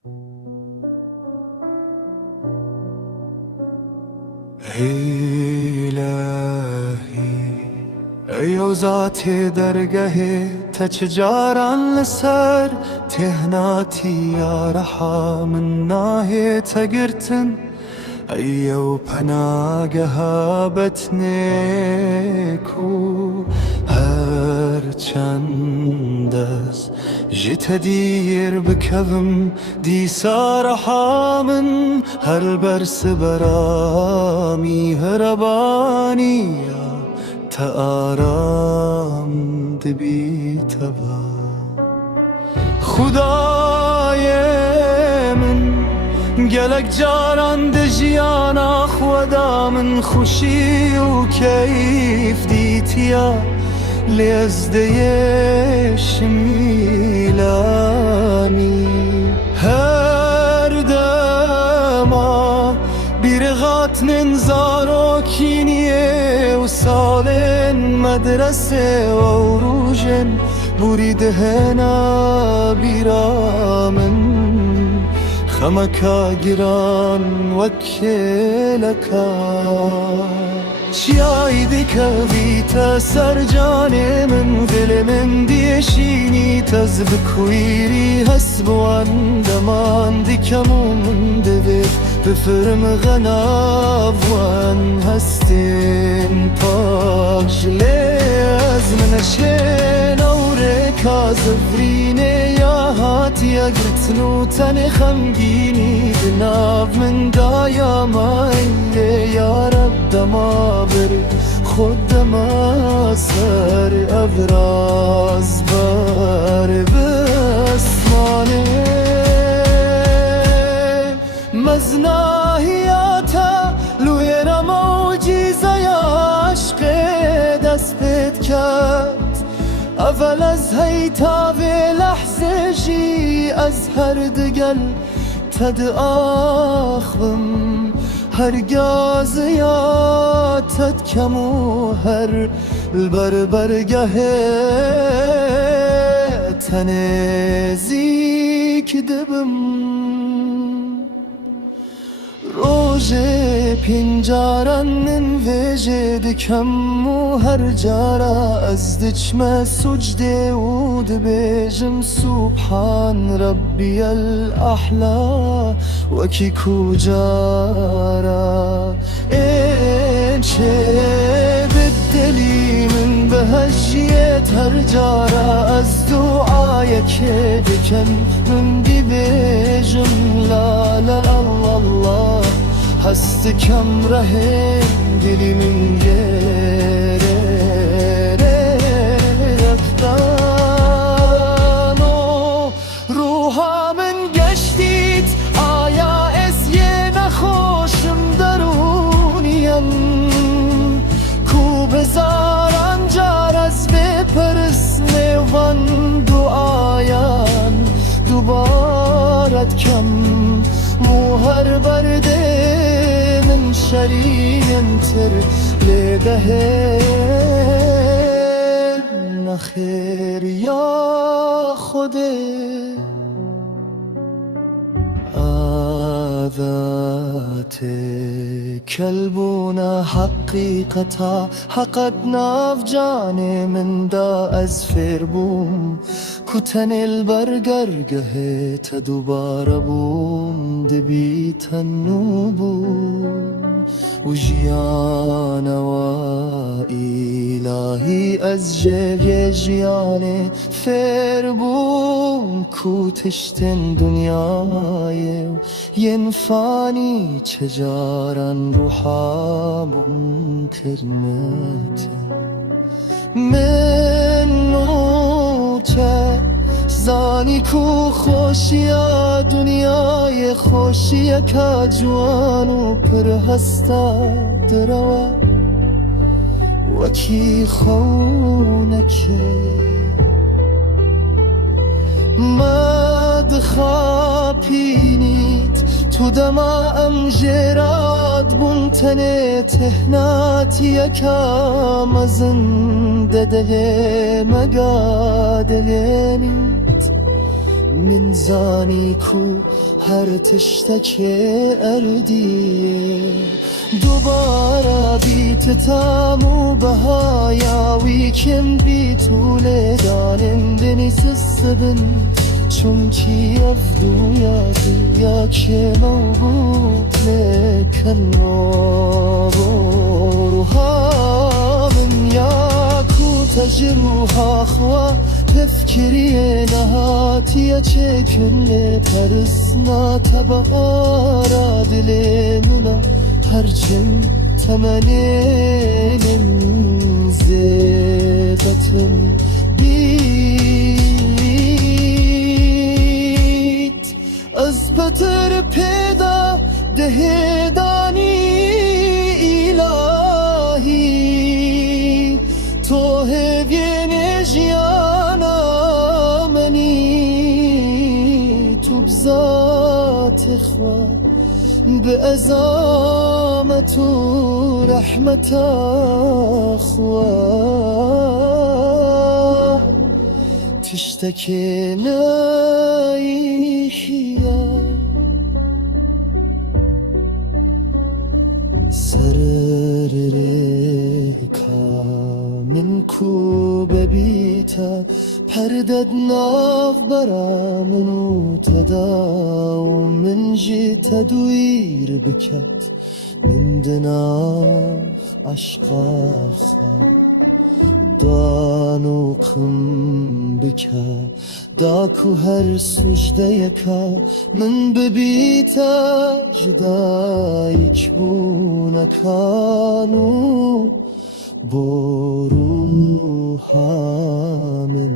إلهي أيو ذاتي درگه تجاران لسر تهناتي يا رحا من ناهي تقرتن أيو پناگها بتنيكو هر چند از جت دیر بکوم دیسا رحا من هر برس برامی هربانیا تا آرام دبی تبا خدای من گلک جاران دجیانا خدا من خوشی و کیف دیتیا لێزدەیەش میلانی هەر دەما بیرغاتنن زارۆکینیێ و ساڵێن مەدرەسێ و ڕوژن بوری دهێنا بیرا من خەمەکە گران وەک کێلەکە چیای دکەویتە سەر جانێ من دلێ من دیێشینی تەز بکویری هەست بوان دەمان دیکەم و من دەبێت بفرم غەناڤوان هەستێن پاش لێز منەشێنە و ڕێکا زەڤرینێ یا هاتیە گرتن و تەنێ خەمگینی بناو مندایە مایلێ یارەب دەما بر خود دەما سەر ئەڤراز بەر بەسمانێ مەزناهیاتە لوێرەمە و جیزەیە عەشقێ دەست پێت کرد ئەڤەل ئەز هەیتاوێ لەحزێژی ئەز هەردگەل تەدئاخبم هەرگازیاتت کەم و هەر بەربەرگەهێ تەنێزیک دەبم ڕۆژێ پینجاران وێژێ دکەم و هەر جارە ئەز دچمە سوجدێ و دبێژم سوبحان رەبیە الئەحلا وەکی کوجارە ئێچێ بدلی من بەهەژیێت هەر جارە ئەز دوعایەکێ دکەم من دیبێژم لا لا الله هەستکەم ڕەهێن دلی من گێرێ رەفتان و ڕووها من گەشتیت ئایا ئێسیێ نەخۆشم دەرونیەن کو بزاران جار ئەز بێپەرس نێوان دوعایان دووبارەت کەم و هەر بەردێ من شەریکتر لێ دەهێن نەخێر یا خودێ کەلبوونە حەقیقەتە حەقەت ناو جانێ مندا ئەز فێر بووم کو تەنێل بەرگەرگەهێتە دووبارە بووم دەبیتە نوو بووم و ژیانەوە ئیلاهی ئەز ژێگێ ژیانێ فێر بووم کو تشتێن دونیایێ و یەنفانی چەجاران ڕووحا منکردنەتن من نوچە زانی کو خۆشیە دنیای خۆشیەکە جوان و پر هەستە درەوە وەکی خەونەکێ مەدخاپینیت تو دەما ئەم ژێرات بوون تەنێ تەهناتیەکە مەزن دەدەلێ مەگا دەلێنیت من زانی کو هر تشتک اردیه دوباره بیت تامو بهایاوی کم بی طول دانم دنیس السبن چونکی یا که موبوط لکن روها من یاکو تجروها خوا تفکری نهاتی چکن پرسنا تبارا دل منا هرچم تمنین زیبتم بیت از پتر پیدا دهدانی الهی تو هوین جیانا منی تو بذات خوا به ازامت و رحمت خوا تشتكي نايحيا سرركا من كوب بيتا پردد ناف برا منو تداو من جي تدوير بكت من دناف عشقا دانو قم بکا داکو هر سجده یکا من ببیتا جدایک بونکانو بروها من